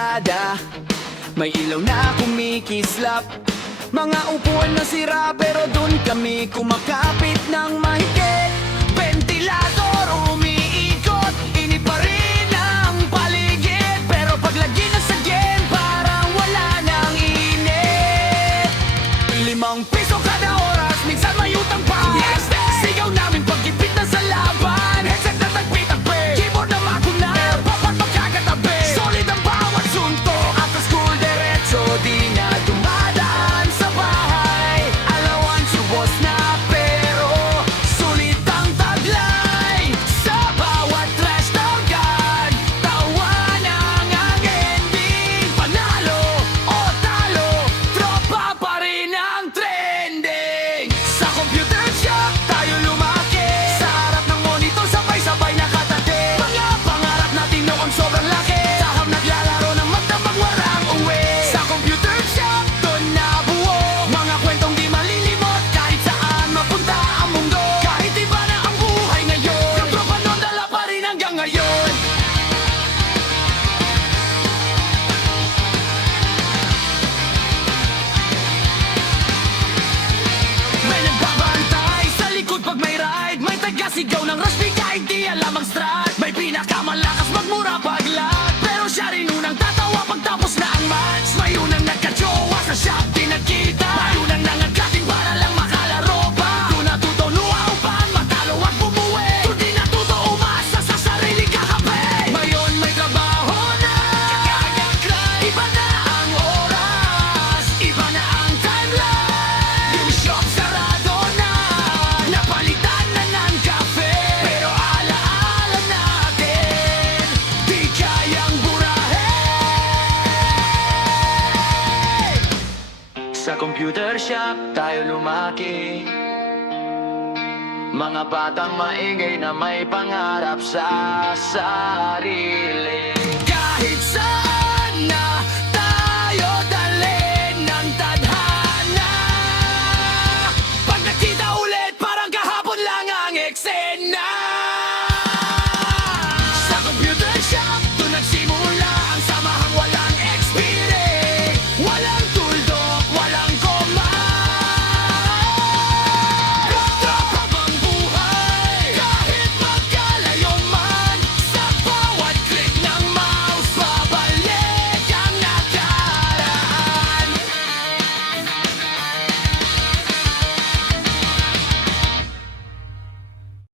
kalsada, may ilaw na kumikislap. Mga upuan na sira pero dun kami kumakapit ng mahigit. Ventilador umiikot, init pa rin ang paligid. Pero paglagi na sa game, parang wala nang init. 5 piso kada oras, minsan may utang pa. Yes, sigaw namin pagkipit na sa laban. Headset na tagpi-tagpi, keyboard na makuna, papat magkakatabi. Solid ang bawat suntok, after school diretso di na dumadaan sa bahay. Allowance ubos na pero sulit ang taglay. Sa bawat trash talkan, tawanan ang ending. Panalo o talo, tropa pa rin ang trending. Sa computer shop tayo lumaki, sa harap ng monitor sabay-sabay nakatabi. Mga pangarap natin noon sobrang laki, saham naglalaro ng magdamag warang uwi. Sa computer shop doon nabuo mga kwentong di malilimot, kahit saan mapunta ang mundo. Kahit iba na ang buhay ngayon, yung tropa noon dala pa rin hanggang ngayon. May nagbabantay sa likod pag may ride, may taga-sigaw ng rush beat kahit di alam ang strat. May pinakamalakas magmura paglag, pero siya rin unang tatawa pagtapos na ang match. May unang nagka-jowa sa shop di nagkita, may unang nangagating para lang makalaro pa. Doon natuto luha upang matalo at bumuwi, doon di natuto umasa sa sarili kakape. Ngayon may trabaho na, iba na ang oras, iba na ang timeline. Yung shop sarado na, napalitan na ng kape. Pero alaala natin, di kayang burahin. Sa computer shop tayo lumaki, mga batang maingay na may pangarap sa sarili.